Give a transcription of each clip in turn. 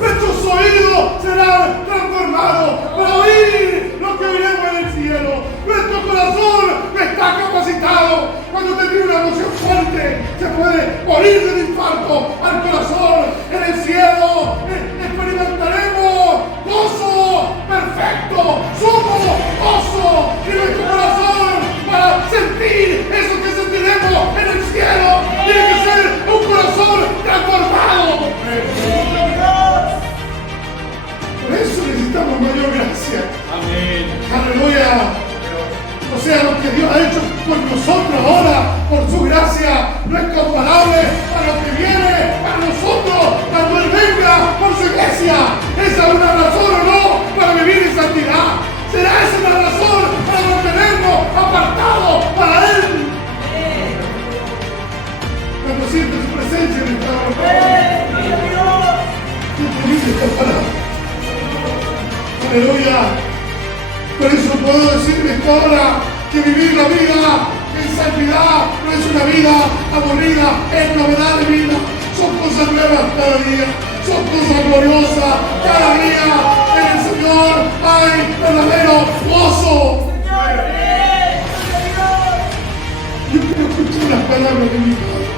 Nuestros oídos serán transformados para oír lo que oiremos en el cielo. Nuestro corazón está capacitado. Cuando te tiene una emoción fuerte, se puede morir de un infarto al corazón. En el cielo experimentaremos gozo perfecto, sumo gozo en nuestro corazón. Para sentir eso que sentiremos en el cielo, tiene que ser un corazón transformado. Por eso necesitamos mayor gracia. Amén. Aleluya. O sea, lo que Dios ha hecho por nosotros ahora, por su gracia, no es comparable a lo que viene para nosotros cuando Él venga por su iglesia. ¿Esa es una razón o no para vivir en santidad? ¿Será esa una razón para mantenernos apartados para Él? Cuando sientes su presencia en esta hora, ¿qué dice esta palabra? Aleluya. Por eso puedo decir en esta hora que vivir la vida en santidad no es una vida aburrida, es novedad de vida. Son cosas nuevas cada día, son cosas gloriosas cada día. En el Señor hay verdadero gozo. Yo quiero escuchar las palabras de mi Padre.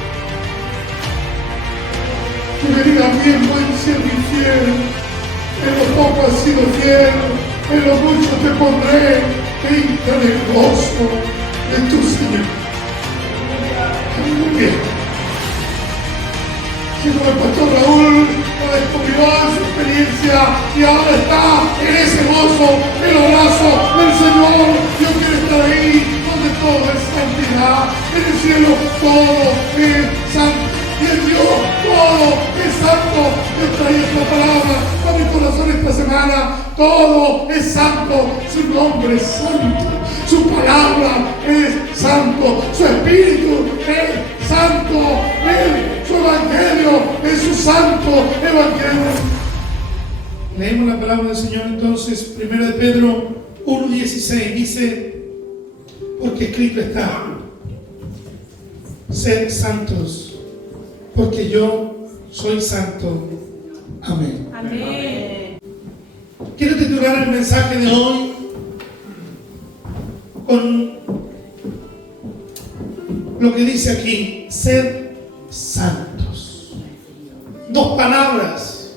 Que me diga, bien, buen siervo y fiel. En lo poco has sido fiel, en lo mucho te pondré, entra en el gozo de tu Señor. Aleluya. Si como el pastor Raúl lo descubrió en su experiencia y ahora está en ese gozo, en los brazos del Señor, yo quiero estar ahí donde todo es santidad. En el cielo todo es santo. Y en Dios todo es santo. Yo traía esta palabra a mi corazón esta semana. Todo es santo. Su nombre es santo. Su palabra es santo. Su espíritu es santo. Su evangelio es su santo evangelio. Leemos la palabra del Señor entonces. 1 de Pedro 1:16 dice: porque escrito está: sed santos, porque yo soy santo. Amén. Amén. Quiero titular el mensaje de hoy con lo que dice aquí: sed santos. Dos palabras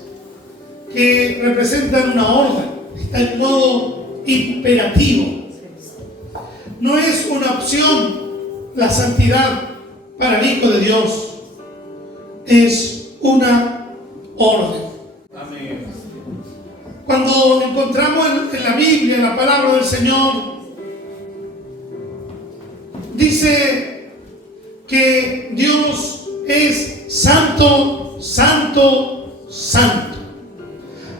que representan una orden. Está en modo imperativo. No es una opción la santidad para el Hijo de Dios. Es una orden. Amén. Cuando encontramos en la Biblia la palabra del Señor, dice que Dios es santo, santo, santo.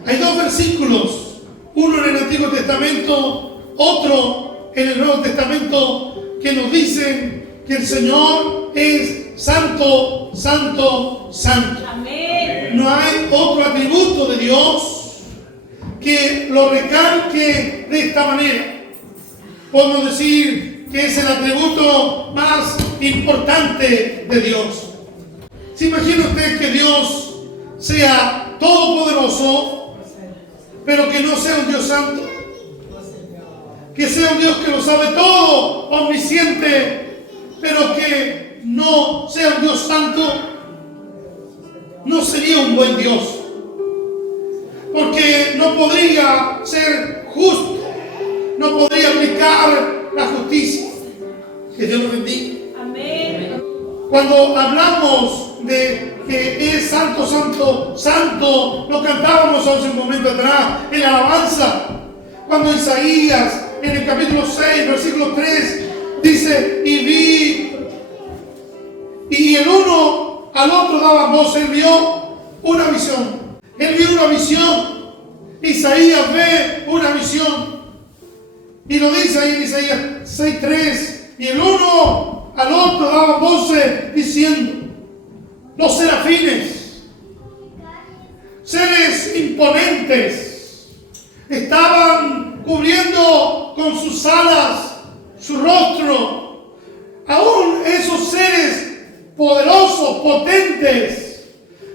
Hay dos versículos, uno en el Antiguo Testamento, otro en el Nuevo Testamento, que nos dicen que el Señor es santo, santo, santo. Amén. No hay otro atributo de Dios que lo recalque de esta manera. Podemos decir que es el atributo más importante de Dios. ¿Se imagina usted que Dios sea todopoderoso, pero que no sea un Dios santo? Que sea un Dios que lo sabe todo, omnisciente, pero que no sea un Dios santo. No sería un buen Dios, porque no podría ser justo, no podría aplicar la justicia. Que Dios lo bendiga. Amén. Cuando hablamos de que es santo, santo, santo, lo cantábamos hace un momento atrás en la alabanza, cuando Isaías en el capítulo 6, versículo 3 dice: y vi, y el uno al otro daba voz. Él vio una visión. Él vio una visión. Isaías ve una visión. Y lo dice ahí en Isaías 6:3. Y el uno al otro daba voces diciendo: los serafines, seres imponentes, estaban cubriendo con sus alas su rostro. Aún esos seres poderosos, potentes,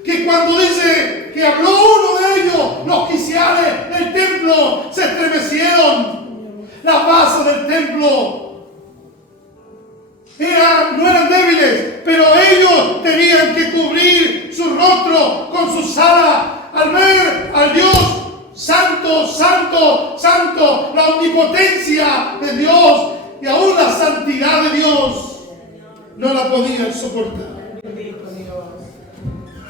que cuando dice que habló uno de ellos, los quiciales del templo se estremecieron. Las bases del templo no eran débiles, pero ellos tenían que cubrir su rostro con sus alas al ver al Dios santo, santo, santo, la omnipotencia de Dios y aún la santidad de Dios. No la podían soportar. Bendito Dios.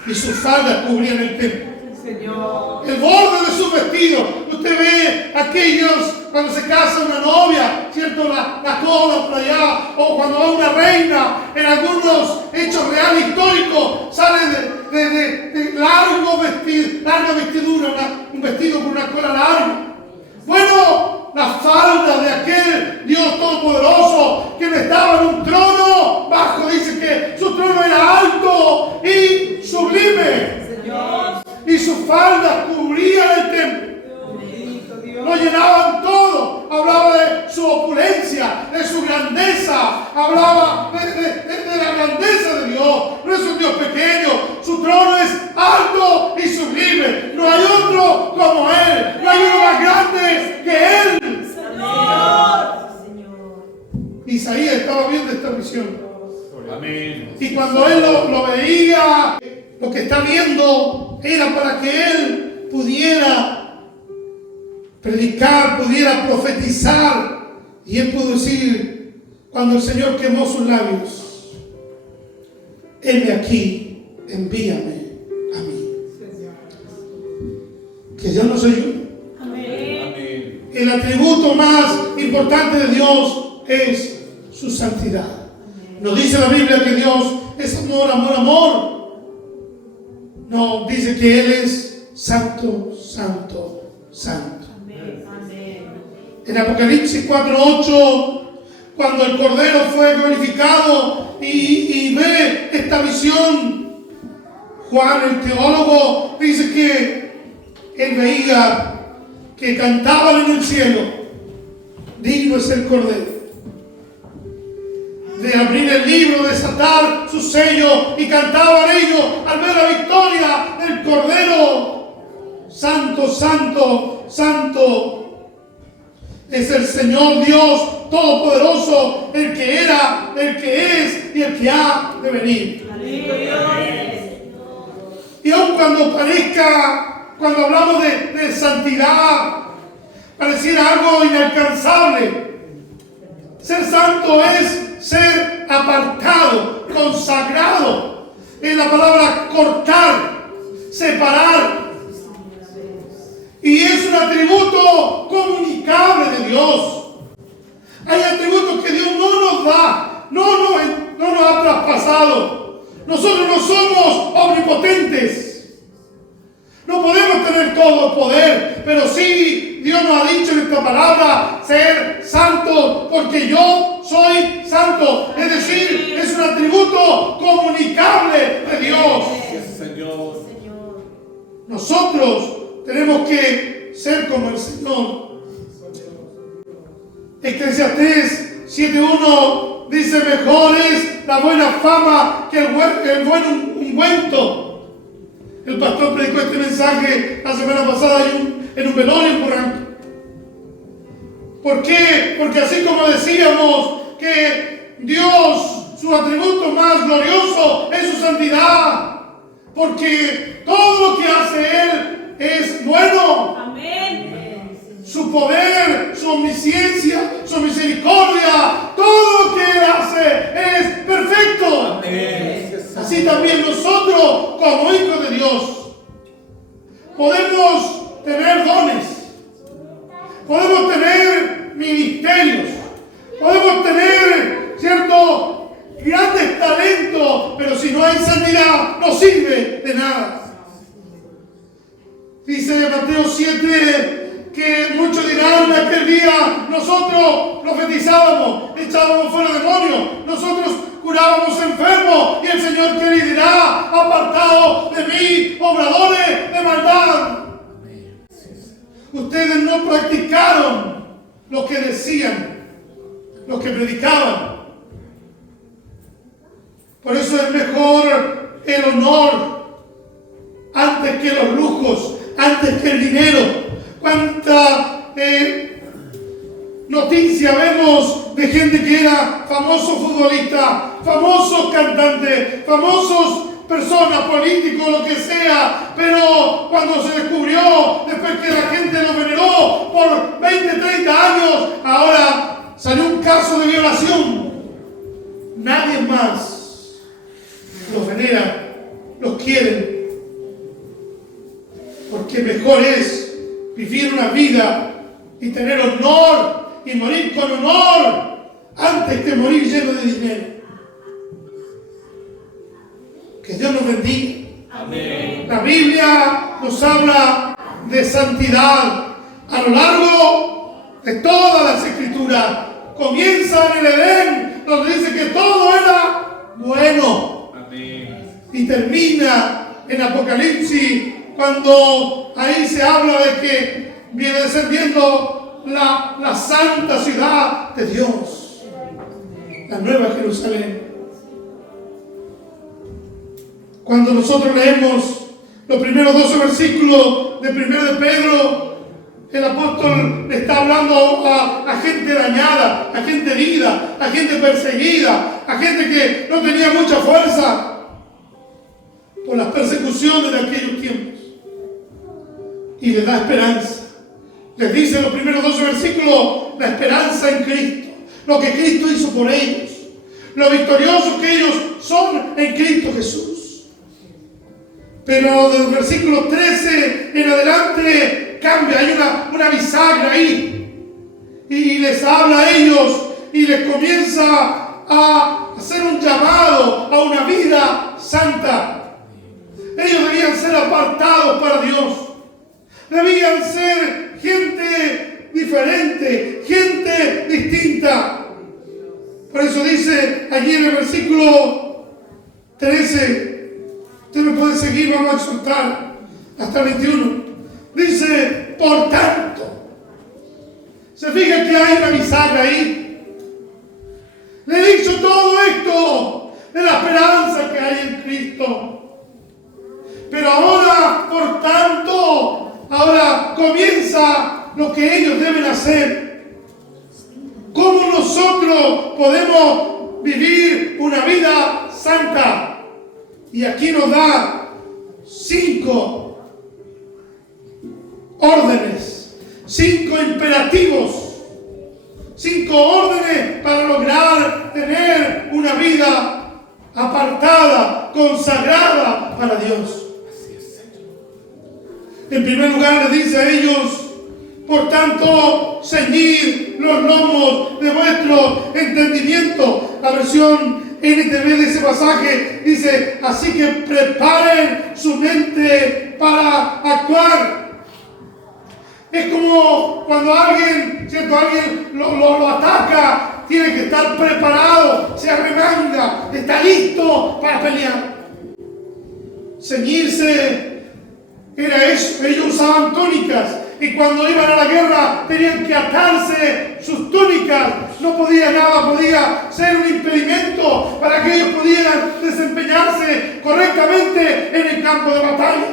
Y sus faldas cubrían el templo. Señor. El borde de sus vestidos. Usted ve aquellos cuando se casa una novia, ¿cierto? La cola por allá, o cuando va una reina, en algunos hechos reales históricos, sale de larga vestidura, un vestido con una cola larga. Bueno, la falda de aquel Dios todopoderoso que no estaba en un trono bajo, dice que su trono era alto y sublime. Señor. Y sus faldas cubrían el templo. Bendito Dios. Lo llenaban todo. Hablaba de su opulencia, de su grandeza. Hablaba de la grandeza de Dios. No es un Dios pequeño. Su trono es alto y sublime. No hay otro como Él. No hay uno más grande que Él. Señor. Isaías estaba viendo esta visión. Amén. Y cuando él lo veía, lo que está viendo era para que él pudiera predicar, pudiera profetizar. Y él pudo decir, cuando el Señor quemó sus labios, heme aquí, envíame a mí. Que Dios nos ayude. Amén. Amén. El atributo más importante de Dios es su santidad. Nos dice la Biblia que Dios es amor, amor, amor. No, dice que Él es santo, santo, santo. Amén. Amén. En Apocalipsis 4:8, cuando el Cordero fue glorificado y ve esta visión, Juan, el teólogo, dice que él veía que cantaban en el cielo, digno es el Cordero de abrir el libro, desatar su sello, y cantaban ellos al ver la victoria del Cordero. Santo, santo, santo es el Señor Dios Todopoderoso, el que era, el que es y el que ha de venir. Amén. Y aun cuando cuando hablamos de santidad, pareciera algo inalcanzable. Ser santo es ser apartado, consagrado. En la palabra cortar, separar. Y es un atributo comunicable de Dios. Hay atributos que Dios no nos da, no nos ha traspasado. Nosotros no somos omnipotentes. No podemos tener todo el poder, pero sí Dios nos ha dicho en esta palabra ser santo, porque yo soy santo. Es decir, es un atributo comunicable de Dios. Gracias, Señor. Nosotros tenemos que ser como el Señor. Eclesiastés 7:1 dice: mejor es la buena fama que el buen ungüento. El pastor predicó este mensaje la semana pasada en un velorio en Burranque. ¿Por qué? Porque así como decíamos que Dios, su atributo más glorioso es su santidad, porque todo lo que hace Él es bueno. Amén. Su poder, su omnisciencia, su misericordia, todo lo que Él hace es perfecto. Amén. Así también nosotros, como hijos de Dios, podemos tener dones, podemos tener ministerios, podemos tener, ¿cierto?, grandes talentos, pero si no hay santidad, no sirve de nada. Dice Mateo 7 que muchos dirán en aquel día: nosotros profetizábamos, echábamos fuera demonios, nosotros curábamos enfermos, y el Señor que le dirá: apartados de mí, obradores de maldad. Ustedes no practicaron lo que decían, lo que predicaban. Por eso es mejor el honor antes que los lujos, antes que el dinero. ¿Cuánta noticia vemos de gente que era famoso futbolista, famosos cantantes, famosos personas, políticos, lo que sea, pero cuando se descubrió, después que la gente lo veneró por 20, 30 años, ahora salió un caso de violación? Nadie más los venera, los quieren, porque mejor es vivir una vida y tener honor y morir con honor antes que morir lleno de dinero. Que Dios nos bendiga. Amén. La Biblia nos habla de santidad a lo largo de todas las Escrituras. Comienza en el Edén, donde dice que todo era bueno. Amén. Y termina en Apocalipsis, cuando ahí se habla de que viene descendiendo la santa ciudad de Dios, la nueva Jerusalén. Cuando nosotros leemos los primeros 12 versículos de 1 de Pedro, el apóstol le está hablando a gente dañada, a gente herida, a gente perseguida, a gente que no tenía mucha fuerza por las persecuciones de aquellos tiempos. Y les da esperanza. Les dice en los primeros 12 versículos la esperanza en Cristo, lo que Cristo hizo por ellos, lo victoriosos que ellos son en Cristo Jesús. Pero del versículo 13 en adelante cambia, hay una bisagra ahí. Y les habla a ellos y les comienza a hacer un llamado a una vida santa. Ellos debían ser apartados para Dios. Debían ser gente diferente, gente distinta. Por eso dice allí en el versículo 13, usted me puede seguir, vamos a exhortar hasta el 21. Dice, por tanto. Se fija que hay una bisagra ahí. Le he dicho todo esto de la esperanza que hay en Cristo. Pero ahora, por tanto, ahora comienza lo que ellos deben hacer. ¿Cómo nosotros podemos vivir una vida santa? Y aquí nos da 5 órdenes, 5 imperativos, 5 órdenes para lograr tener una vida apartada, consagrada para Dios. En primer lugar, les dice a ellos, por tanto, ceñid los lomos de vuestro entendimiento. La versión NTV de ese pasaje dice, así que preparen su mente para actuar. Es como cuando alguien lo ataca, tiene que estar preparado, se arremanga, está listo para pelear. Ceñirse era eso, ellos usaban túnicas. Y cuando iban a la guerra tenían que atarse sus túnicas. No podía nada, podía ser un impedimento para que ellos pudieran desempeñarse correctamente en el campo de batalla.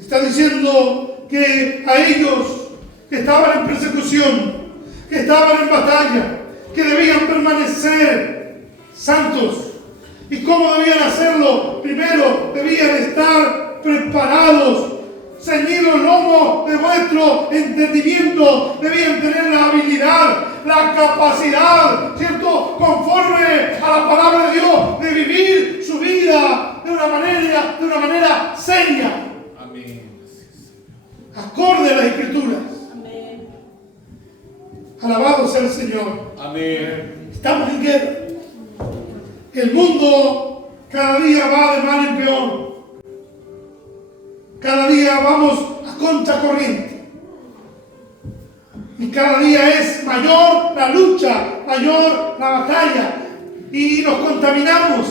Está diciendo que a ellos que estaban en persecución, que estaban en batalla, que debían permanecer santos. ¿Y cómo debían hacerlo? Primero, debían estar preparados. Ceñid los lomos de vuestro entendimiento. Debían tener la habilidad, la capacidad, ¿cierto? Conforme a la palabra de Dios, de vivir su vida de una manera seria. Amén. Acorde a las Escrituras. Amén. Alabado sea el Señor. Amén. Estamos en guerra. El mundo cada día va de mal en peor. Cada día vamos a contracorriente. Y cada día es mayor la lucha, mayor la batalla. Y nos contaminamos.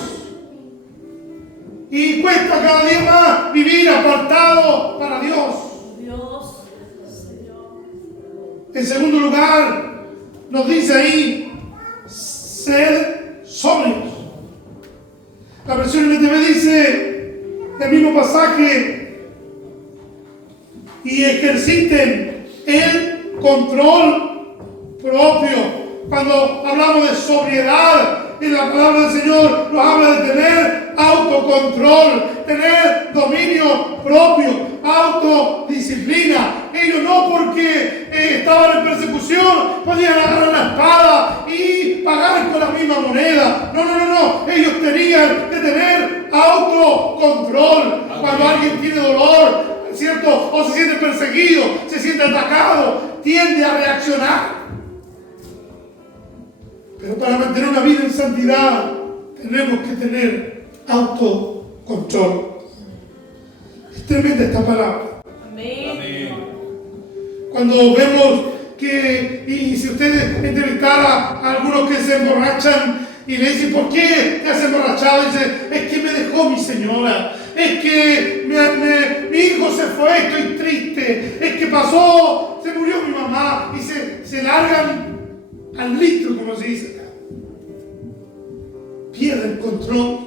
Y cuesta cada día más vivir apartado para Dios. Dios, Señor. En segundo lugar, nos dice ahí, ser sobrios. La versión NTV dice, el mismo pasaje, y ejerciten el control propio. Cuando hablamos de sobriedad, en la palabra del Señor nos habla de tener autocontrol, tener dominio propio, autodisciplina. Ellos no porque estaban en persecución podían agarrar la espada y pagar con la misma moneda. No. Ellos tenían que tener autocontrol. Cuando alguien tiene dolor, ¿cierto? O se siente perseguido, se siente atacado, tiende a reaccionar. Pero para mantener una vida en santidad tenemos que tener autocontrol. Es tremenda esta palabra. Amén. Cuando vemos que, y si usted entrevistara a algunos que se emborrachan y le dicen, ¿por qué te has emborrachado? Dice, es que me dejó mi señora, es que mi hijo se fue, estoy triste, es que pasó, se murió mi mamá, y se largan al litro, como se dice acá. Pierde el control.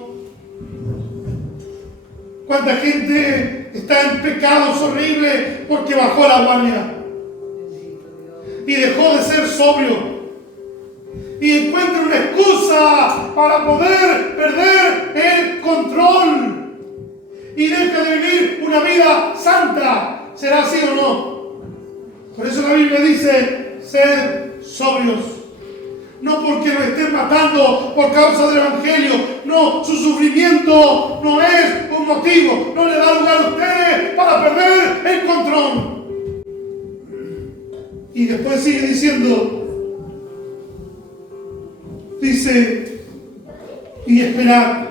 ¿Cuánta gente está en pecados horribles porque bajó la guardia y dejó de ser sobrio y encuentra una excusa para poder perder el control y deja de vivir una vida santa? ¿Será así o no? Por eso la Biblia dice, sed sobrios. No porque lo estén matando por causa del Evangelio. No, su sufrimiento no es un motivo. No le da lugar a ustedes para perder el control. Y después sigue diciendo, dice, y esperar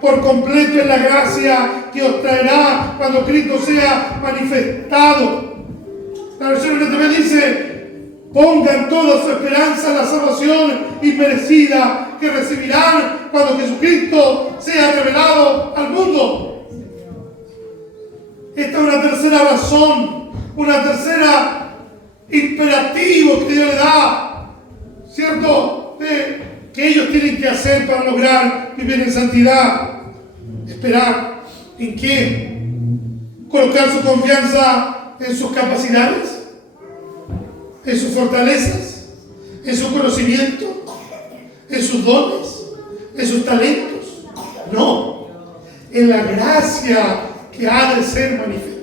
por completo en la gracia que os traerá cuando Cristo sea manifestado. La versión que también dice, pongan toda su esperanza en la salvación inmerecida que recibirán cuando Jesucristo sea revelado al mundo. Esta es una tercera razón, una tercera imperativo que Dios le da, ¿cierto? Que ellos tienen que hacer para lograr vivir en santidad. Esperar. ¿En qué? Colocar su confianza en sus capacidades, en sus fortalezas, en su conocimiento, en sus dones, en sus talentos. No, en la gracia que ha de ser manifestada.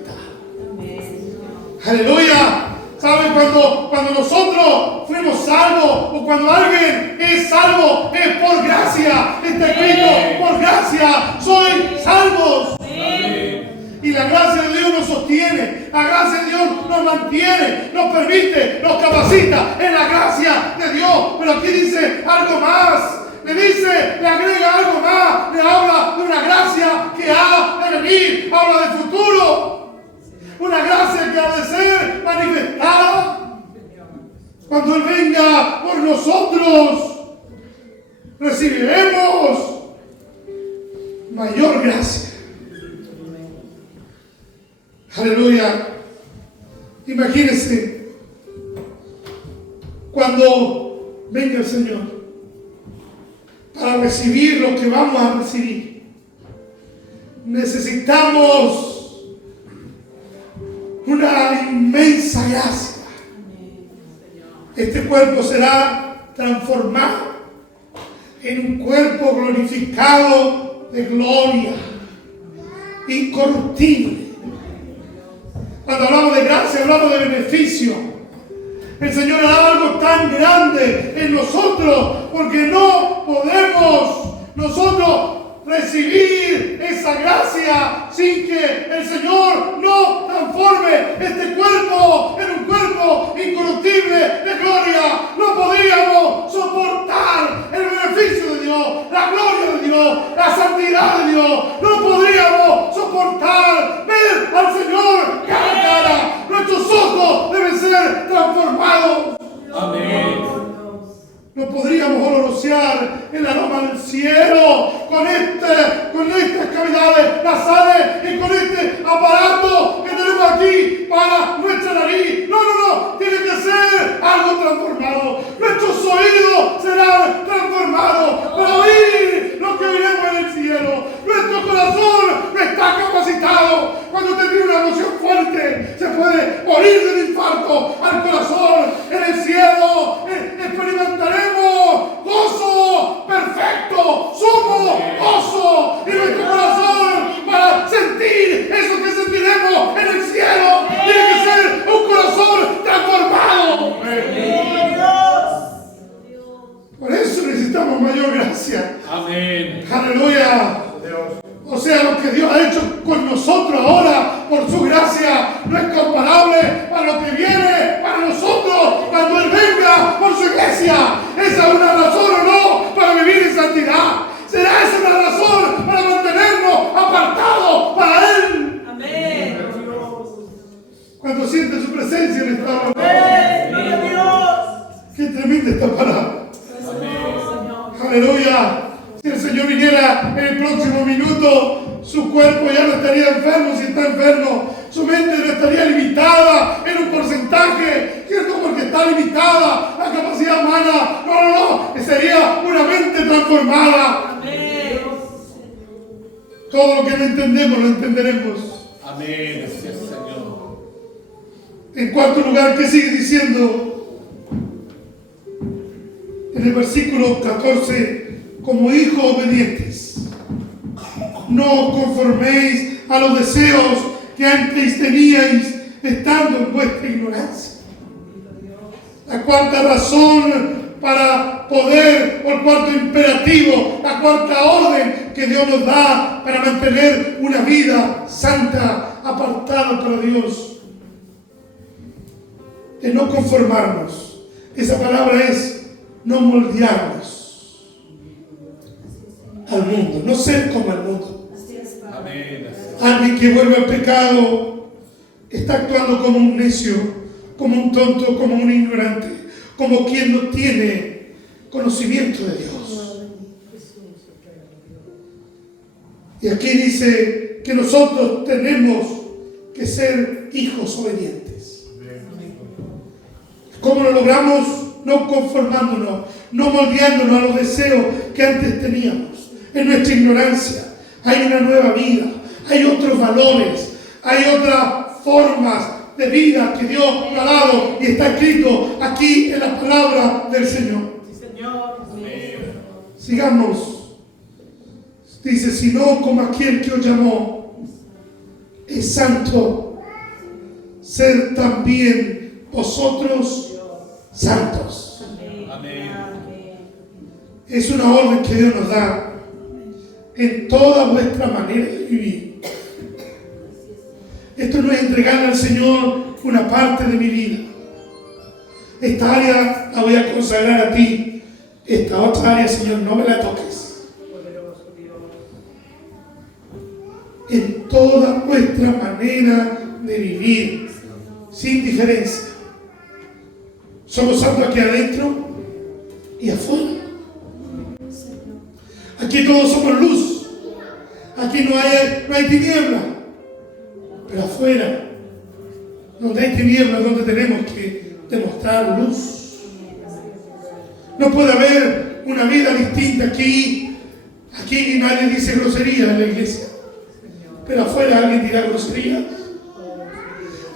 Aleluya. ¿Saben? Cuando nosotros fuimos salvos o cuando alguien es salvo, es por gracia. Está escrito, por gracia soy salvos. Y la gracia de Dios nos sostiene, la gracia de Dios nos mantiene, nos permite, nos capacita en la gracia de Dios. Pero aquí dice algo más, le agrega algo más, le habla de una gracia que ha de venir, habla de futuro, una gracia que ha de ser manifestada. Cuando Él venga por nosotros, recibiremos mayor gracia. Aleluya. Imagínense cuando venga el Señor para recibir lo que vamos a recibir. Necesitamos una inmensa gracia. Este cuerpo será transformado en un cuerpo glorificado de gloria, incorruptible. Cuando hablamos de gracia, hablamos de beneficio. El Señor hará algo tan grande en nosotros, porque no podemos nosotros recibir esa gracia sin que el Señor no transforme este cuerpo en un cuerpo incorruptible de gloria. No podríamos soportar el beneficio de Dios, la gloria de Dios, la santidad de Dios. No podríamos soportar ver al Señor cara a cara. Nuestros ojos deben ser transformados. Amén. No podríamos olorosear el aroma del cielo con estas cavidades nasales y con este aparato que tenemos aquí para nuestra nariz. No. Tiene que ser algo transformado. Nuestros oídos serán transformados para oír puede morir de un infarto al corazón. En el cielo experimentaremos gozo perfecto, sumo gozo. Y nuestro corazón, para sentir eso que sentiremos en el cielo, tiene que ser un corazón transformado. Por eso necesitamos mayor gracia. Amén. Aleluya. O sea, lo que Dios ha hecho con nosotros ahora, por su gracia, no es comparable a lo que viene para nosotros cuando Él venga por su iglesia. ¿Esa es una razón o no para vivir en santidad? ¿Será esa una razón para mantenernos apartados para Él? Amén. Cuando siente su presencia en esta hora. Amén. Dios. Qué tremenda esta palabra. Señor. Aleluya. Si el Señor viniera en el próximo minuto, su cuerpo ya no estaría enfermo si está enfermo. Su mente no estaría limitada en un porcentaje, ¿cierto? Porque está limitada la capacidad humana. No. Sería una mente transformada. Amén. Todo lo que no entendemos, lo entenderemos. Amén. Así es, Señor. En cuarto lugar, ¿qué sigue diciendo? En el versículo 14, como hijos obedientes, no os conforméis a los deseos que antes teníais estando en vuestra ignorancia. La cuarta razón para poder, o el cuarto imperativo, la cuarta orden que Dios nos da para mantener una vida santa, apartada para Dios, de no conformarnos. Esa palabra es no moldearnos al mundo, no ser como el mundo. Amén. Alguien que vuelve al pecado está actuando como un necio, como un tonto, como un ignorante, como quien no tiene conocimiento de Dios. Y aquí dice que nosotros tenemos que ser hijos obedientes. ¿Cómo lo logramos? No conformándonos, no moldeándonos a los deseos que antes teníamos. En nuestra ignorancia hay una nueva vida, hay otros valores, hay otras formas de vida que Dios nos ha dado y está escrito aquí en la palabra del Señor. Sigamos. Dice, si no como aquel que os llamó es santo, sed también vosotros santos. Amén. Es una orden que Dios nos da en toda vuestra manera de vivir. Esto no es entregarle al Señor una parte de mi vida. Esta área la voy a consagrar a ti. Esta otra área, Señor, no me la toques. En toda vuestra manera de vivir, sin diferencia. Somos santos aquí adentro y afuera. Aquí todos somos luz. Aquí no hay tiniebla. Pero afuera, donde hay tinieblas, donde tenemos que demostrar luz. No puede haber una vida distinta aquí. Aquí nadie dice grosería en la iglesia. Pero afuera alguien dirá grosería.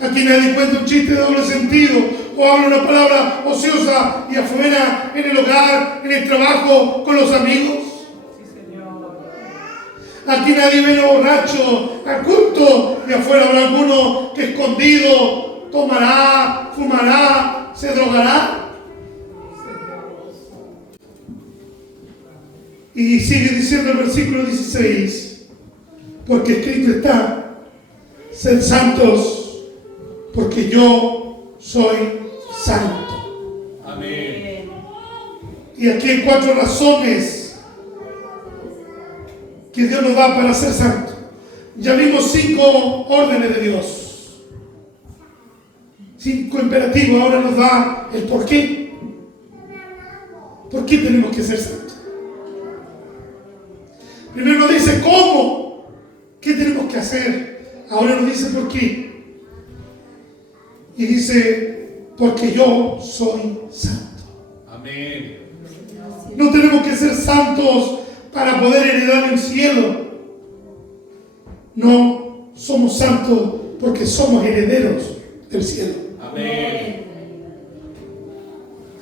Aquí nadie cuenta un chiste de doble sentido o habla una palabra ociosa y afuera, en el hogar, en el trabajo, con los amigos. Aquí nadie viene borracho al culto y afuera habrá alguno que escondido tomará, fumará, se drogará. Y sigue diciendo el versículo 16, porque escrito está, sed santos, porque yo soy santo. Amén. Y aquí hay 4 razones que Dios nos da para ser santos. Ya vimos 5 órdenes de Dios, 5 imperativos. Ahora nos da el por qué. ¿Por qué tenemos que ser santos? Primero nos dice cómo, qué tenemos que hacer. Ahora nos dice por qué. Y dice, porque yo soy santo. Amén. No tenemos que ser santos para poder heredar el cielo. No, somos santos porque somos herederos del cielo. Amén.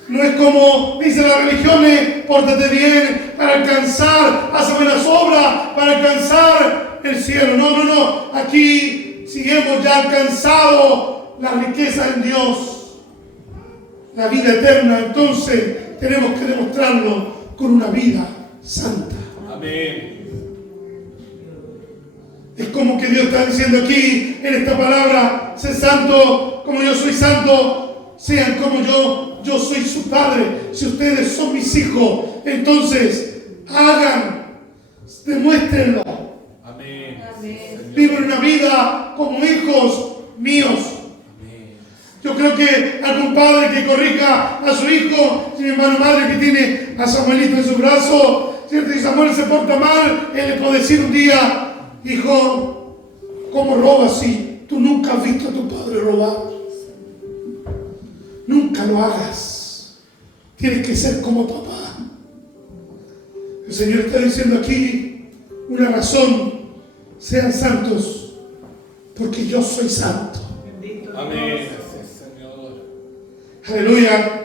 No es como dice la religión, pórtate bien para alcanzar, haz buenas obras para alcanzar el cielo. No, no, no. Aquí, si hemos ya alcanzado la riqueza en Dios, la vida eterna, entonces tenemos que demostrarlo con una vida santa. Amén. Es como que Dios está diciendo aquí en esta palabra: sé santo como yo soy santo, sean como yo soy su padre. Si ustedes son mis hijos, entonces hagan, demuéstrenlo. Amén. Viven una vida como hijos míos. Yo creo que algún padre que corrija a su hijo, si mi hermano madre que tiene a Samuelito en su brazo, ¿cierto? Y Samuel se porta mal, él le puede decir un día: hijo, ¿cómo robas si tú nunca has visto a tu padre robar? Nunca lo hagas. Tienes que ser como papá. El Señor está diciendo aquí una razón: sean santos, porque yo soy santo. Amén. Aleluya.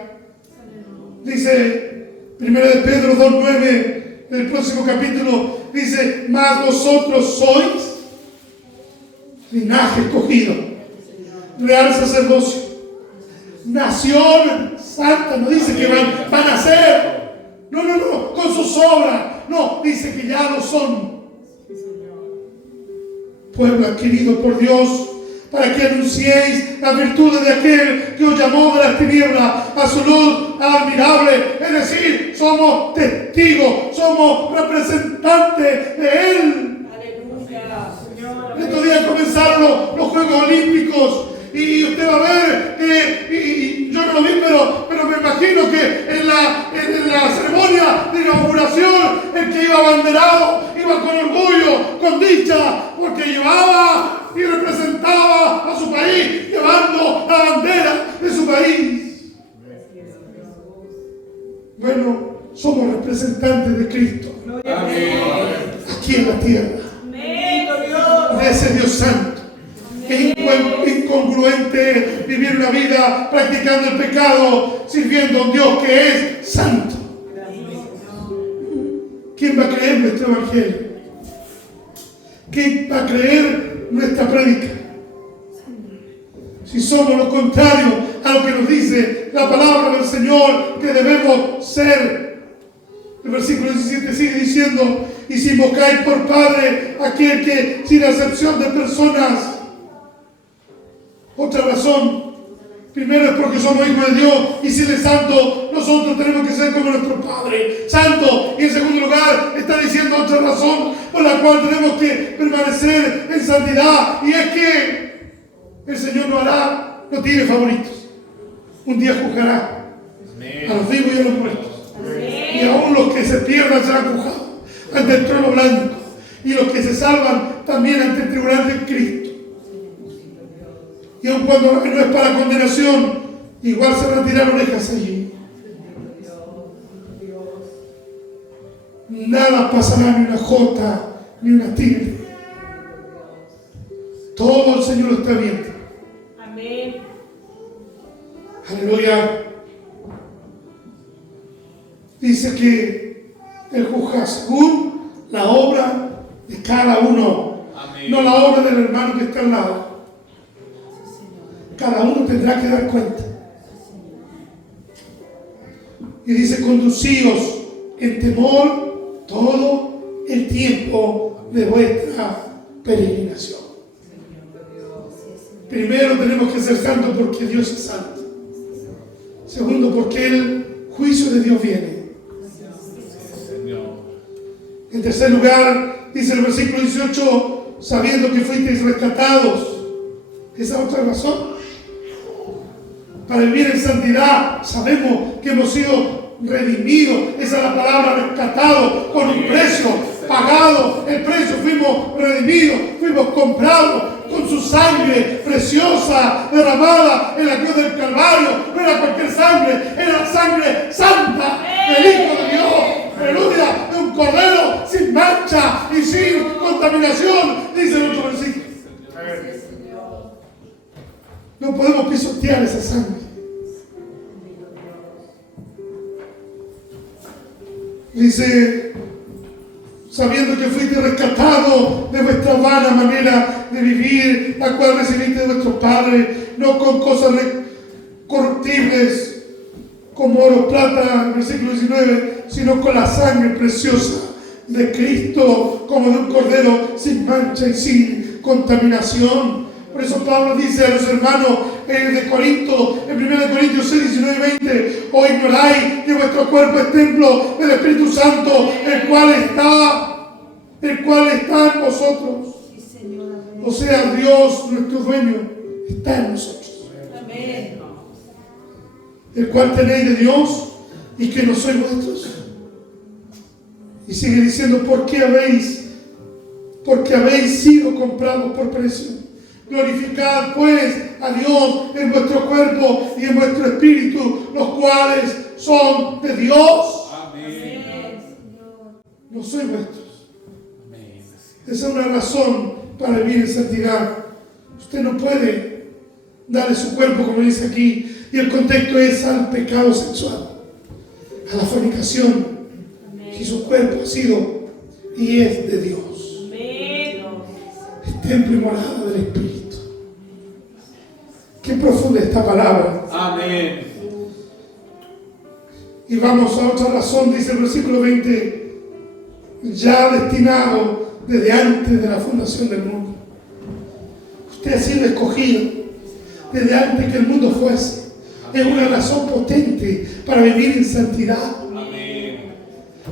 Dice 1 de Pedro 2:9, en el próximo capítulo, dice: mas vosotros sois linaje escogido, real sacerdocio, nación santa. No dice que van a ser, no, con sus obras. No, dice que ya lo son. Pueblo adquirido por Dios, para que anunciéis las virtudes de aquel que os llamó de las tinieblas a su luz admirable. Es decir, somos testigos, somos representantes de Él. Aleluya, Señor. Estos días comenzaron los Juegos Olímpicos y usted va a ver y yo no lo vi, pero me imagino que en la ceremonia de inauguración el que iba abanderado iba con orgullo, con dicha, porque llevaba y representaba a su país, llevando la bandera de su país. Bueno, somos representantes de Cristo aquí en la tierra, de ese Dios santo. Es incongruente vivir una vida practicando el pecado, sirviendo a un Dios que es santo. ¿Quién va a creer nuestro evangelio? ¿Quién va a creer nuestra prédica? Si somos lo contrario a lo que nos dice la palabra del Señor que debemos ser. El versículo 17 sigue diciendo: y si invocáis por Padre aquel que sin acepción de personas. Otra razón: primero es porque somos hijos de Dios, y si Él es santo, nosotros tenemos que ser como nuestro Padre santo. Y en segundo lugar, está diciendo otra razón por la cual tenemos que permanecer en santidad, y es que el Señor no tiene favoritos. Un día juzgará a los vivos y a los muertos. Y aún los que se pierdan serán juzgados ante el trono blanco, y los que se salvan también ante el tribunal de Cristo. Y aun cuando no es para condenación, igual se van a tirar orejas allí. Nada pasará, ni una jota, ni una tilde. Todo el Señor lo está viendo. Amén. Aleluya. Dice que Él juzga según la obra de cada uno. Amén. No la obra del hermano que está al lado. Cada uno tendrá que dar cuenta. Y dice: conducíos en temor todo el tiempo de vuestra peregrinación. Primero tenemos que ser santos porque Dios es santo. Segundo, porque el juicio de Dios viene. En tercer lugar, dice el versículo 18: sabiendo que fuisteis rescatados. Esa es otra razón. Para vivir en santidad, sabemos que hemos sido redimidos. Esa es la palabra: rescatados, con un precio, pagado el precio. Fuimos redimidos, fuimos comprados con su sangre preciosa derramada en la cruz del Calvario. No era cualquier sangre, era la sangre santa del Hijo de Dios. Aleluya, de un cordero sin mancha y sin contaminación, dice el otro versículo. No podemos pisotear esa sangre. Dice, sabiendo que fuiste rescatado de vuestra vana manera de vivir, la cual recibiste de vuestros padres, no con cosas corruptibles como oro, plata, versículo 19, sino con la sangre preciosa de Cristo, como de un cordero sin mancha y sin contaminación. Por eso Pablo dice a los hermanos de Corinto, en 1 Corintios 6, 19 y 20, ¿o ignoráis que vuestro cuerpo es templo del Espíritu Santo, el cual está en vosotros? O sea, Dios, nuestro dueño, está en nosotros. Amén. El cual tenéis de Dios y que no sois vuestros. Y sigue diciendo, porque habéis sido comprados por precio. Glorificad pues a Dios en vuestro cuerpo y en vuestro espíritu, los cuales son de Dios. Amén. No sois vuestros. Amén. Esa es una razón para vivir en santidad. Usted no puede darle su cuerpo, como dice aquí, y el contexto es al pecado sexual, a la fornicación, si su cuerpo ha sido y es de Dios. Es templo y morada del Espíritu. Qué profunda esta palabra. Amén. Y vamos a otra razón, dice el versículo 20, ya destinado desde antes de la fundación del mundo. Usted ha sido escogido desde antes que el mundo fuese. Es una razón potente para vivir en santidad. Amén.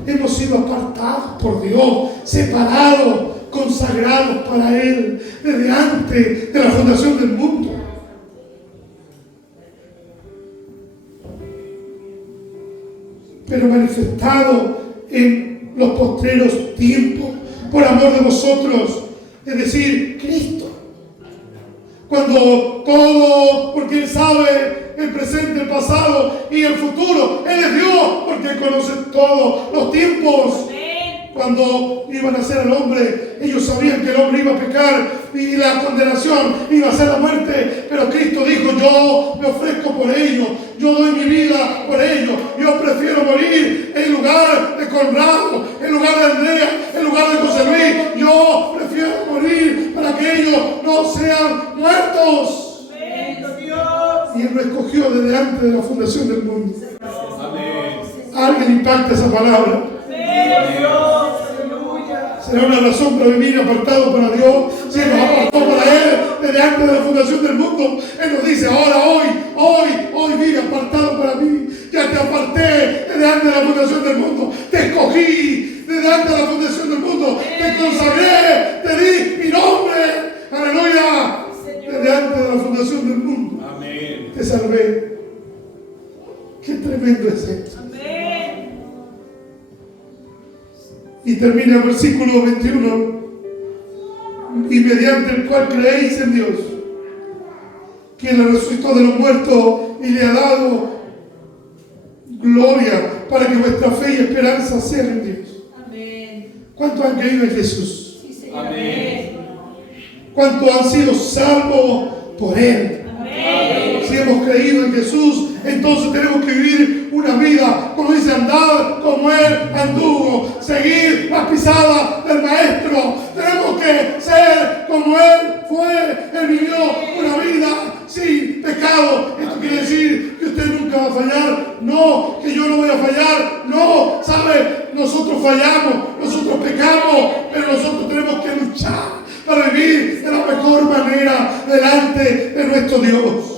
Hemos sido apartados por Dios, separados, consagrados para Él desde antes de la fundación del mundo. Pero manifestado en los postreros tiempos por amor de vosotros, es decir, Cristo. Cuando todo, porque Él sabe el presente, el pasado y el futuro, Él es Dios, porque Él conoce todos los tiempos. Cuando iban a hacer al hombre, ellos sabían que el hombre iba a pecar y la condenación iba a ser la muerte, pero Cristo dijo, yo me ofrezco por ellos, yo doy mi vida por ellos, yo prefiero morir en lugar de Conrado, en lugar de Andrea, en lugar de José Luis, yo prefiero morir para que ellos no sean muertos. Y Él lo escogió desde antes de la fundación del mundo. Amén. Alguien impacta esa palabra. Será una razón para vivir apartado para Dios. Si nos apartó para Él desde antes de la fundación del mundo, Él nos dice ahora, hoy vive apartado para mí. Ya te aparté desde antes de la fundación del mundo. Te escogí desde antes de la fundación del mundo. Te consagré, te di mi nombre. Aleluya. Desde antes de la fundación del mundo. Amén. Te salvé. Qué tremendo es esto. Y termina el versículo 21, y mediante el cual creéis en Dios, quien le resucitó de los muertos y le ha dado gloria para que vuestra fe y esperanza sean en Dios. Amén. ¿Cuántos han creído en Jesús? Sí, Señor. Amén. ¿Cuántos han sido salvos por Él? Amén. Si hemos creído en Jesús, entonces tenemos que vivir una vida, como dice, andar como Él anduvo, seguir las pisadas del Maestro. Tenemos que ser como Él fue. Él vivió una vida sin pecado. Esto quiere decir que usted nunca va a fallar. No, que yo no voy a fallar. No, ¿sabe? Nosotros fallamos, nosotros pecamos, pero nosotros tenemos que luchar para vivir de la mejor manera delante de nuestro Dios.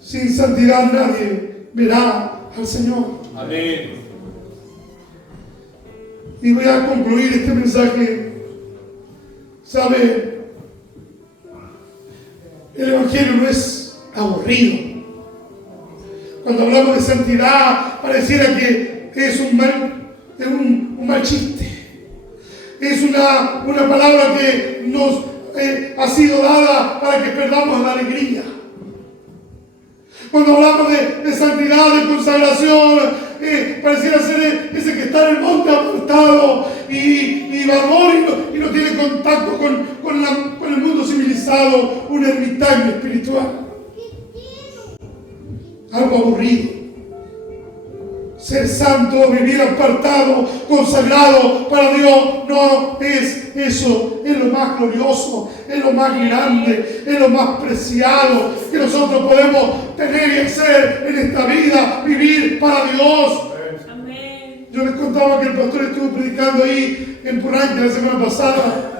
Sin santidad nadie verá al Señor. Amén. Y voy a concluir este mensaje. ¿Sabe? El Evangelio no es aburrido. Cuando hablamos de santidad, pareciera que es un mal chiste. Es una palabra que nos ha sido dada para que perdamos la alegría. Cuando hablamos de santidad, de consagración, pareciera ser ese que está en el monte apartado y barbón y no tiene contacto con el mundo civilizado. realizado un ermitaño espiritual. Algo aburrido. Ser santo, vivir apartado, consagrado para Dios, no es eso. Es lo más glorioso, es lo más grande, es lo más preciado que nosotros podemos tener y hacer en esta vida, vivir para Dios. Amén. Yo les contaba que el pastor estuvo predicando ahí en Puranque la semana pasada.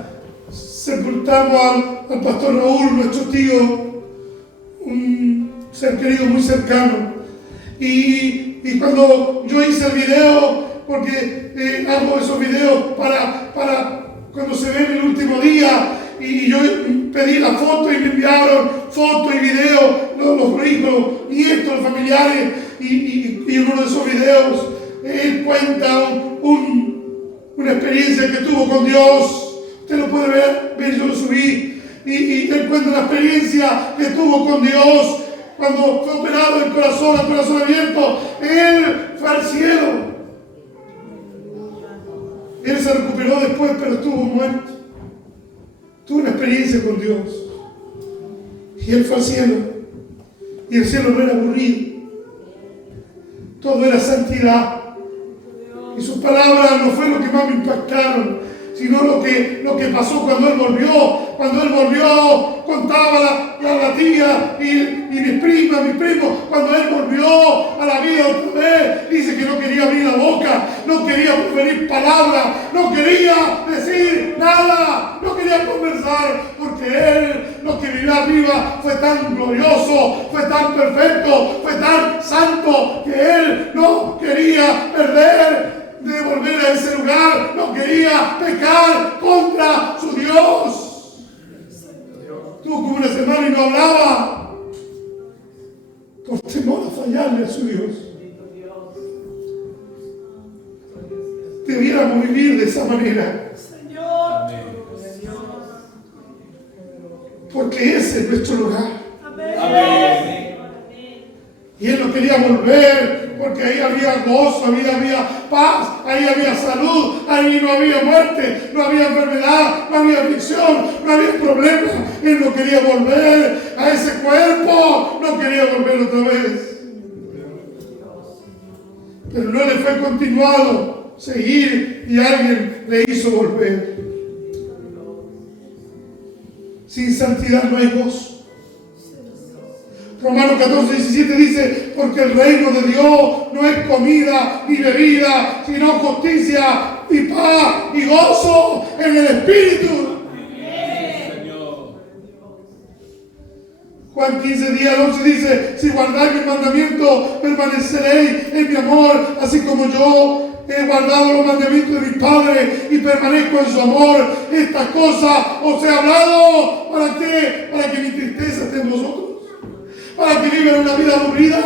Sepultamos al pastor Raúl, nuestro tío, un ser querido muy cercano. Y cuando yo hice el video, porque hago esos videos para cuando se ve en el último día, y yo pedí la foto y me enviaron fotos y videos, los hijos, los nietos, los familiares, y en uno de esos videos él cuenta una experiencia que tuvo con Dios. Usted lo puede ver, yo lo subí, y él cuenta una experiencia que tuvo con Dios. Cuando fue operado el corazón abierto, él fue al cielo. Él se recuperó después, pero estuvo muerto. Tuvo una experiencia con Dios. Y él fue al cielo. Y el cielo no era aburrido. Todo era santidad. Y sus palabras no fue lo que más me impactaron, sino lo que pasó cuando él volvió. Cuando él volvió, contaba la tía y mis primas, mis primos, cuando él volvió a la vida otra vez, dice que no quería abrir la boca, no quería proferir palabras, no quería decir nada, no quería conversar, porque él, lo que vivió arriba, fue tan glorioso, fue tan perfecto, fue tan santo, que él no quería perder de volver a ese lugar, no quería pecar contra su Dios. Tuvo como una semana y no hablaba por temor a fallarle a su Dios. Debiéramos vivir de esa manera, porque ese es nuestro lugar. Amén. Y él no quería volver, porque ahí había gozo, había paz, ahí había salud, ahí no había muerte, no había enfermedad, no había aflicción, no había problema. Él no quería volver a ese cuerpo, no quería volver otra vez. Pero no le fue continuado seguir y alguien le hizo volver. Sin santidad no hay gozo. Romanos 14:17 dice, porque el reino de Dios no es comida ni bebida, sino justicia y paz y gozo en el Espíritu. Señor. Juan 15:11 dice, si guardáis mis mandamientos, permaneceréis en mi amor, así como yo he guardado los mandamientos de mi Padre y permanezco en su amor. Estas cosas os he hablado, ¿para qué? Para que mi tristeza esté en vosotros. Para que vivan una vida aburrida.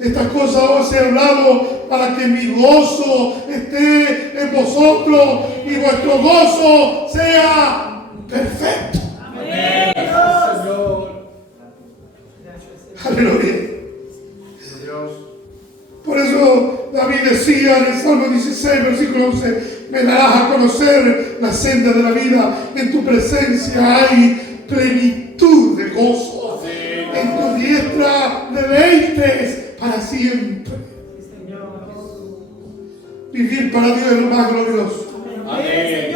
Estas cosas os he hablado para que mi gozo esté en vosotros y vuestro gozo sea perfecto. Amén. Señor. Aleluya. Por eso David decía en el Salmo 16, versículo 11, me darás a conocer la senda de la vida. En tu presencia hay plenitud de gozo. En tu diestra deleites para siempre. Vivir para Dios es lo más glorioso. Amén.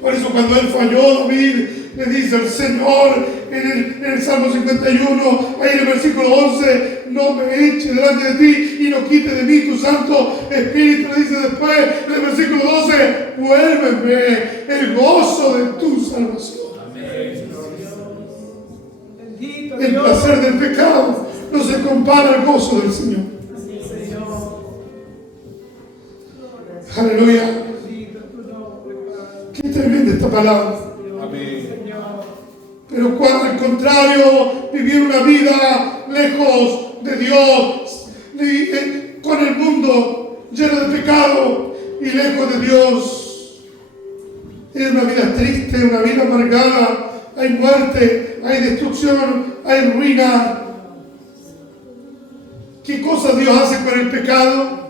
Por eso cuando él falló, David le dice al Señor en el Salmo 51, ahí en el versículo 11, no me eches delante de ti y no quites de mí tu Santo Espíritu. Le dice después en el versículo 12, vuélveme el gozo de tu salvación. El placer del pecado no se compara al gozo del Señor. Aleluya. Qué tremenda esta palabra. Amén. Pero cuando al contrario, vivir una vida lejos de Dios, con el mundo lleno de pecado y lejos de Dios, es una vida triste, una vida amargada. Hay muerte, hay destrucción, hay ruina. ¿Qué cosa Dios hace con el pecado?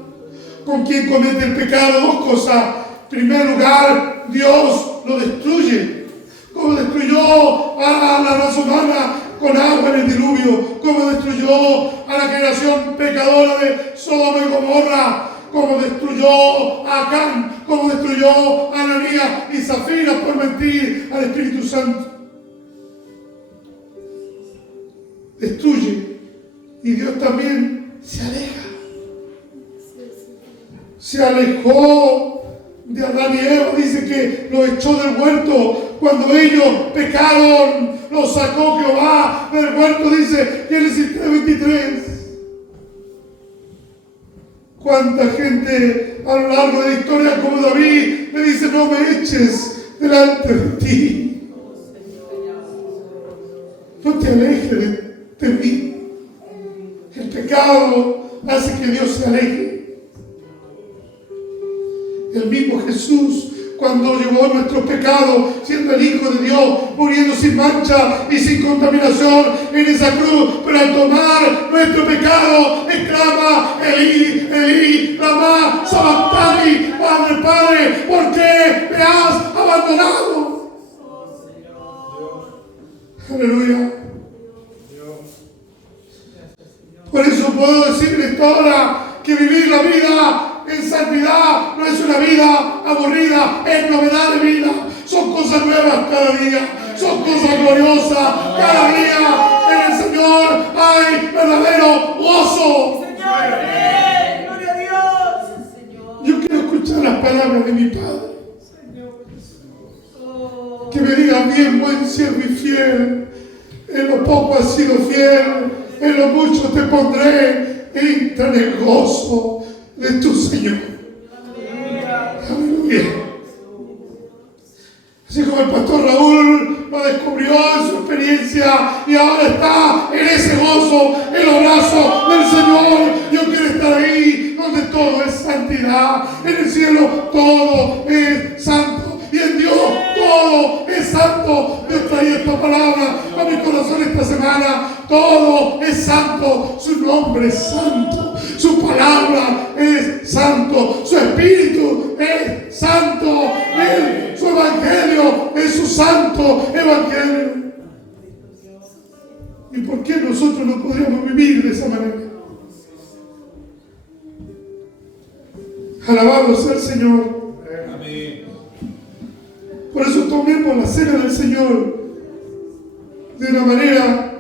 ¿Con quién comete el pecado? Dos cosas. En primer lugar, Dios lo destruye. Como destruyó a la raza humana con agua en el diluvio, como destruyó a la generación pecadora de Sodoma y Gomorra, como destruyó a Acán, como destruyó a Ananías y Zafira por mentir al Espíritu Santo. Destruye, y Dios también se aleja. Se alejó de Adán y Eva, dice que los echó del huerto cuando ellos pecaron, los sacó Jehová del huerto, dice Génesis 3:23. Cuánta gente a lo largo de la historia como David le dice: no me eches delante de ti, no te alejes de mí. El pecado hace que Dios se aleje. El mismo Jesús, cuando llevó nuestros pecados, siendo el Hijo de Dios, muriendo sin mancha y sin contaminación en esa cruz, pero al tomar nuestro pecado, exclama: Elí, Elí, lama sabactani, Padre, Padre, ¿por qué me has abandonado? Aleluya. Por eso puedo decir en esta hora que vivir la vida en santidad no es una vida aburrida, es novedad de vida. Son cosas nuevas cada día, son cosas gloriosas cada día. En el Señor hay verdadero gozo. Señor, gloria a Dios. Señor. Yo quiero escuchar las palabras de mi Padre. Oh. Que me diga: bien, buen siervo y fiel. En lo poco has sido fiel, en lo mucho te pondré. Entra en el gozo de tu Señor. Aleluya. Así como el pastor Raúl lo descubrió en su experiencia y ahora está en ese gozo, en los brazos del Señor. Yo quiero estar ahí donde todo es santidad. En el cielo todo es santo y en Dios todo es santo. Dios traía esta palabra a mi corazón esta semana. Todo es santo, su nombre es santo, su palabra es santo, su espíritu es santo, su evangelio es su santo evangelio. ¿Y por qué nosotros no podríamos vivir de esa manera? Alabado sea el Señor. Amén. Por eso tomemos la cena del Señor de una manera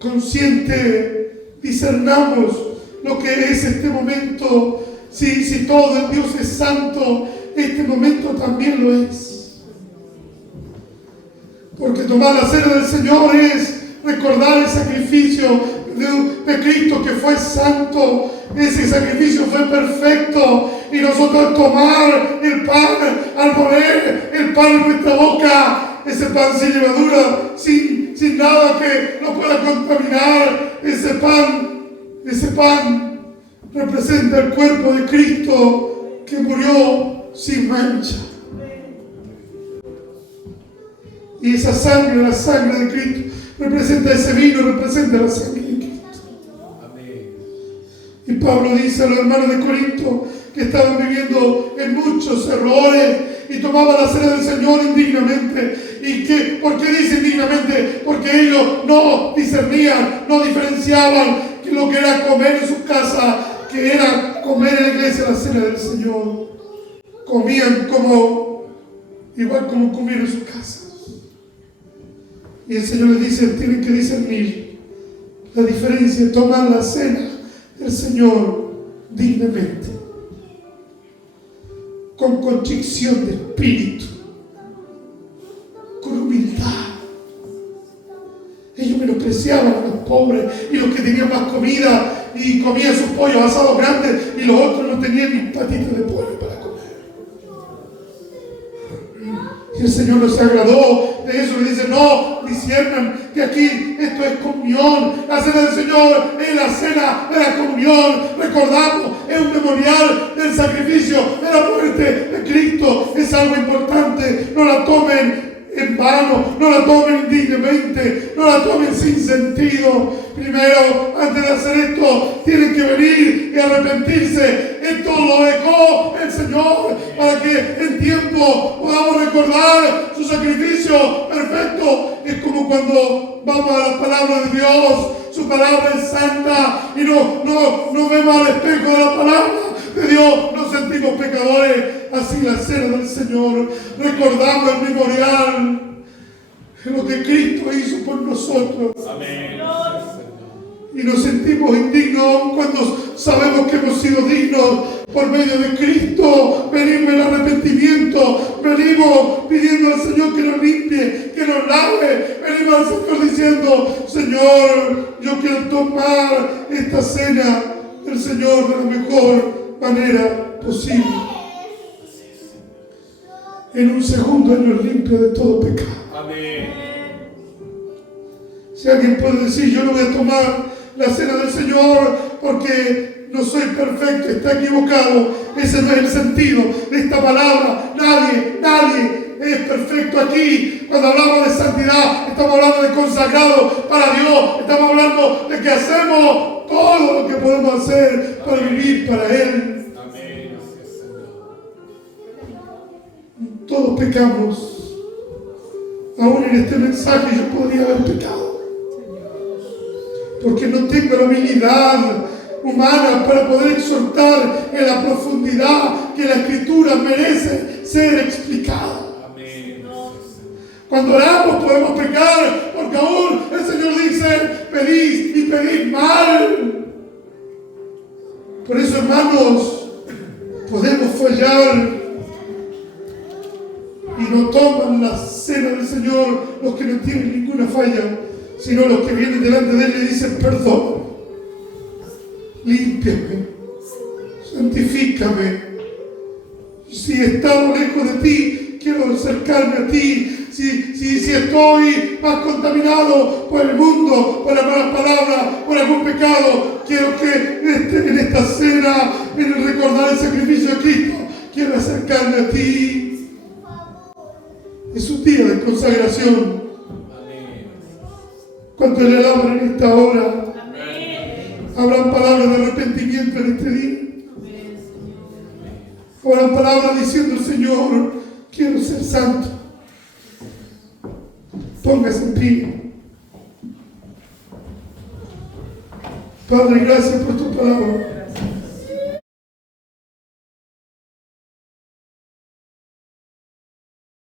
consciente, discernamos lo que es este momento. Si todo el Dios es santo, este momento también lo es. Porque tomar la cena del Señor es recordar el sacrificio de Cristo, que fue santo. Ese sacrificio fue perfecto, y nosotros al tomar el pan, al poner el pan en nuestra boca, ese pan sin levadura, sin nada que lo pueda contaminar, ese pan representa el cuerpo de Cristo que murió sin mancha. Y esa sangre, la sangre de Cristo, representa ese vino, representa la sangre de Cristo. Y Pablo dice a los hermanos de Corinto que estaban viviendo en muchos errores y tomaban la cena del Señor indignamente. ¿Y por qué dice indignamente? Porque ellos no discernían, no diferenciaban lo que era comer en su casa, que era comer en la iglesia la cena del Señor. Comían igual como comían en sus casas. Y el Señor les dice: tienen que discernir la diferencia, tomar la cena del Señor dignamente, con contrición de espíritu, con humildad. Ellos menospreciaban a los pobres y los que tenían más comida, y comían sus pollos asados grandes, y los otros no tenían ni patitas de pollo para comer. Y el Señor no se agradó de eso. Le dice: no disciernan que aquí esto es comunión. La cena del Señor es la cena de la comunión. Recordamos, es un memorial del sacrificio, de la muerte de Cristo. Es algo importante. No la tomen en vano, no la tomen indignamente, no la tomen sin sentido. Primero, antes de hacer esto, tienen que venir y arrepentirse en todos los lo dejó el Señor para que en tiempo podamos recordar su sacrificio perfecto. Es como cuando vamos a la palabra de Dios, su palabra es santa y no vemos al espejo de la palabra de Dios, nos sentimos pecadores. Así la cena del Señor, recordando el memorial de lo que Cristo hizo por nosotros. Amén. Y nos sentimos indignos aun cuando sabemos que hemos sido dignos por medio de Cristo. Venimos en arrepentimiento, venimos pidiendo al Señor que nos limpie, que nos lave. Venimos al Señor diciendo: Señor, yo quiero tomar esta cena del Señor de la mejor manera posible. En un segundo Él nos limpia de todo pecado. Amén. Si alguien puede decir: yo no voy a tomar la cena del Señor porque no soy perfecto, está equivocado. Ese no es el sentido de esta palabra. Nadie es perfecto aquí. Cuando hablamos de santidad, estamos hablando de consagrado para Dios. Estamos hablando de que hacemos todo lo que podemos hacer para vivir para Él. Amén. Todos pecamos. Aún en este mensaje yo podría haber pecado, porque no tengo la habilidad humana para poder exhortar en la profundidad que la Escritura merece ser explicada. Amén. Cuando oramos podemos pecar, porque aún el Señor dice: pedís y pedís mal. Por eso, hermanos, podemos fallar. Y no toman la cena del Señor los que no tienen ninguna falla, sino los que vienen delante de Él y le dicen: perdón, límpiame, santifícame. Si he estado lejos de ti, quiero acercarme a ti. Si estoy más contaminado por el mundo, por las malas palabras, por algún pecado, quiero que en esta cena, en el recordar el sacrificio de Cristo, quiero acercarme a ti. Es un día de consagración. ¿Cuántos le alaban en esta hora? Habrán palabras de arrepentimiento en este día. Habrán palabras diciendo: Señor, quiero ser santo. Póngase en pie. Padre, gracias por tu palabra.